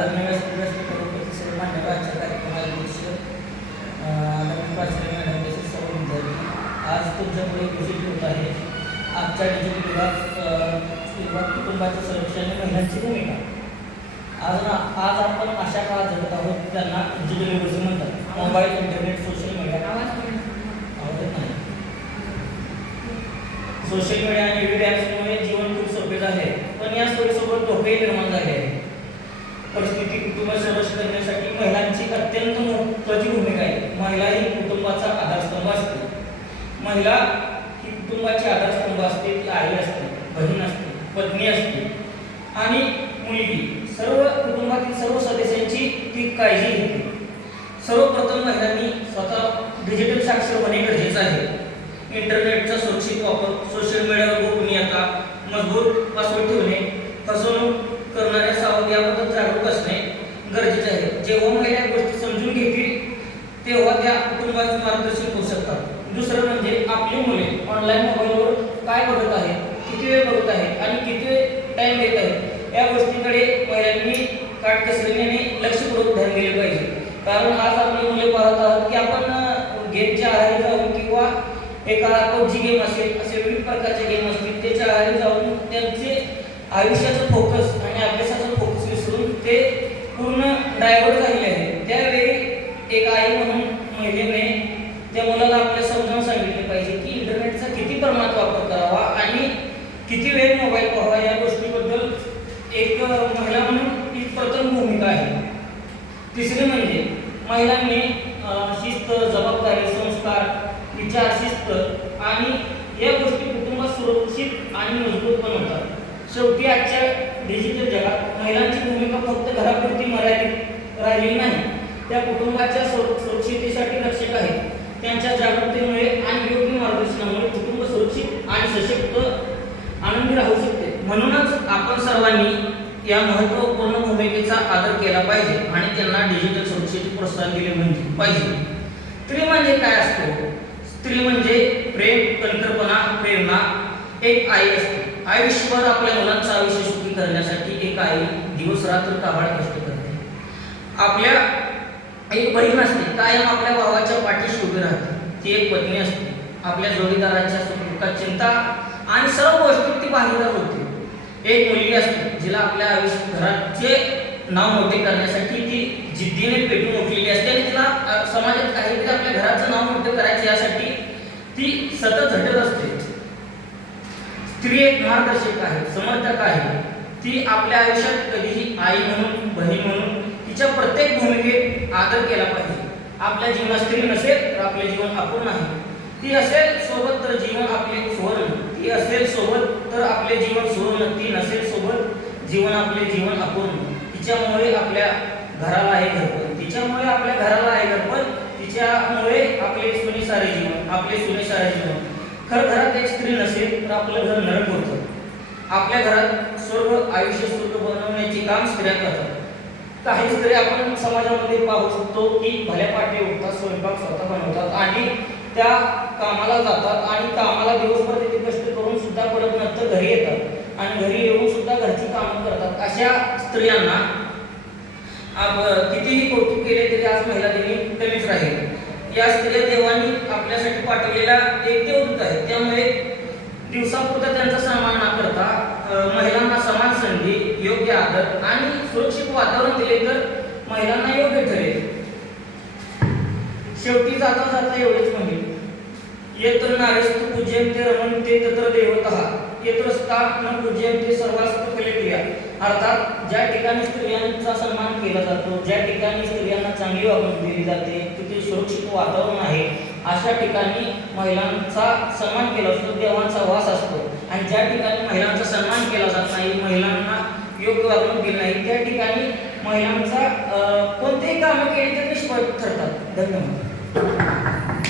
आदरणीय व्यासपीठ करोडपती सर्व मान्यवर आजच्या कार्यक्रमाला अध्यक्ष आदरणीय प्राचार्य मॅडम तसेच सर्व विद्यार्थी आज तुमच्यापुढे घोषित होत आहे आजच्या डिजिटल विभाग कुटुंबाच्या संरक्षण आणि महिलांची भूमिका। आज आपण अशा काळात जगत आहोत त्यांना डिजिटल युग म्हणतात। मोबाईल, इंटरनेट, सोशल मीडिया आवडत नाही। सोशल मीडिया आणि विविध ॲप्समुळे जीवन खूप सोपे झाले आहे, पण या सोयीसोबत धोके निर्माण झाले आहेत। परिस्थिती कुटुंब संरक्षण करण्यासाठी महिलांची अत्यंत महत्त्वाची भूमिका आहे। महिला ही कुटुंबाचा आधारस्तंभ असते। महिला ही कुटुंबाची आधारस्तंभ असते। ती आई असते, बहीण असते, पत्नी असते आणि मुलगी। सर्व कुटुंबातील सर्व सदस्यांची ती काळजी घेते। सर्वप्रथम महिलांनी स्वतः डिजिटल साक्षर होणे गरजेचे आहे। इंटरनेटचा सुरक्षित वापर, सोशल मीडियावर गोपनीयता, मजबूत पासवर्ड ठेवणे, फसवणूक करणाऱ्या सावध याबद्दल जागरूक असणे गरजेचे आहे। जेव्हा महिला गोष्टी समजून घेतील तेव्हा त्या कुटुंबाचे मार्गदर्शन करू शकतात। दुसरं म्हणजे आपली मुले ऑनलाईन मोबाईलवर काय बघत आहेत, किती वेळ बघत आहेत आणि किती टाइम देत आहेत या गोष्टीकडे महिलांनी काटकसरीने लक्षपूर्वक ध्यान दिले पाहिजे। कारण आज आपली मुले पाहत आहोत की आपण गेमच्या आहारी जाऊन किंवा एका पबजी गेम असेल, असे विविध प्रकारचे गेम असतील, त्याच्या आहारी जाऊन त्यांचे आयुष्याचं फोकस आणि अभ्यासाचं फोकस विसरून ते पूर्ण डायव्हर्ट झालेले आहे। त्यावेळी एक आई म्हणून महिलेने त्या मुलाला आपल्या समजावून सांगितले पाहिजे की इंटरनेटचा किती प्रमाणात वापर करावा आणि किती वेळ मोबाईल पाहावा या गोष्टीबद्दल एक महिला म्हणून ही प्रथम भूमिका आहे। तिसरी म्हणजे महिलांनी शिस्त, जबाबदारी, संस्कार, विचारशिस्त आणि या गोष्टी कुटुंबात सुरक्षित आणि मजबूत बनवतात। शेवटी आजच्या डिजिटल जगात महिलांची भूमिका फक्त घरापुरती मर्यादित राहिलेली नाही, त्या कुटुंबाच्या सुरक्षिततेसाठी रक्षक आहे। त्यांच्या जागरूकतेमुळे आणि योग्य मार्गदर्शनामुळे कुटुंब सुरक्षित आणि सशक्त आनंदी राहू शकते। म्हणूनच आपण सर्वांनी या महत्त्वपूर्ण भूमिकेचा आदर केला पाहिजे आणि त्यांना डिजिटल सुरक्षेचे प्रोत्साहन दिले पाहिजे। स्त्री म्हणजे काय असतो? स्त्री म्हणजे प्रेम, कणखरपणा, प्रेरणा। एक आई असते। आयुष्यभर आपल्या मुलांचं आयुष्य सुखी करण्यासाठी एक आई दिवस रात्र काबाड कष्ट करते। आपल्या एक बहीण असते, कायम आपल्या भावाच्या पाठीशी उभी राहते। ती एक पत्नी असते, आपल्या जोडीदाराच्या सुखदुःखात चिंता आणि सर्व गोष्टीत ती भागीदार होते। एक मुलगी असते, जिला आपल्या घराचे नाव मोठे करण्यासाठी ती जिद्दीने पेटून उठलेली असते आणि तिला समाजात काहीतरी आपल्या घराचं नाव मोठे करायचे यासाठी ती सतत झटत असते। स्त्री एक मार्गदर्शक आहे, समर्थक आहे। ती आपल्या आयुष्यात कधीही आई म्हणून, बहीण म्हणून तिच्या प्रत्येक भूमिकेत आदर केला पाहिजे। आपल्या जीवनात स्त्री नसेल तर आपले जीवन अपूर्ण आहे। ती असेल सोबत तर जीवन आपले सुवर्ण, ती असेल सोबत तर आपले जीवन सुवर्ण, ती नसेल सोबत जीवन आपले जीवन अपूर्ण। तिच्यामुळे आपल्या घराला आहे घरपण, तिच्यामुळे आपल्या घराला आहे घरपण, तिच्यामुळे आपले सुनेसारे जीवन, आपले सुनेसारे जीवन। खरं घरात एक स्त्री नसेल तर आपलं घर नरक होतं। आपल्या घरात स्वर्ग, आयुष्य स्वर्ग बनवण्याचे काम स्त्रिया करतात। काही स्त्रिया आपण समाजामध्ये पाहू शकतो की भल्या पाठी उठतात, स्वयंपाक स्वतः बनवतात आणि त्या कामाला जातात आणि कामाला दिवसभर तिथे कष्ट करून सुद्धा परत नंतर घरी येतात आणि घरी येऊन सुद्धा घरची कामं करतात। अशा स्त्रियांना कितीही कौतुक केले तरी आज महिला दिन कमीच राहील। या स्त्रिया देवानी आपल्यासाठी पाठवलेला एक देवदूत आहे। त्यामुळे दिवसापुरता त्यांचा सन्मान न करता महिलांना समान संधी, योग्य आदर आणि सुरक्षित वातावरण दिले तर महिलांना योग्य ठरेल। शेवटी जाता जाता एवढेच म्हणेल, यत्र नारीस्तु पूज्यन्ते रमन्ते तत्र देवतः, यत्र स्था न पूज्यन्ते सर्वास्तु फलप्रिया। अर्थात ज्या ठिकाणी स्त्रियांचा सन्मान केला जातो, ज्या ठिकाणी स्त्रियांना चांगली वागणूक दिली जाते, तिथे सुरक्षित वातावरण आहे, अशा ठिकाणी महिलांचा सन्मान केला असतो, देवांचा वास असतो। आणि ज्या ठिकाणी महिलांचा सन्मान केला जात नाही, महिलांना योग्य वागणूक दिली नाही, त्या ठिकाणी महिलांचा कोणतेही कामं केली तर निष्फळ ठरतात। धन्यवाद।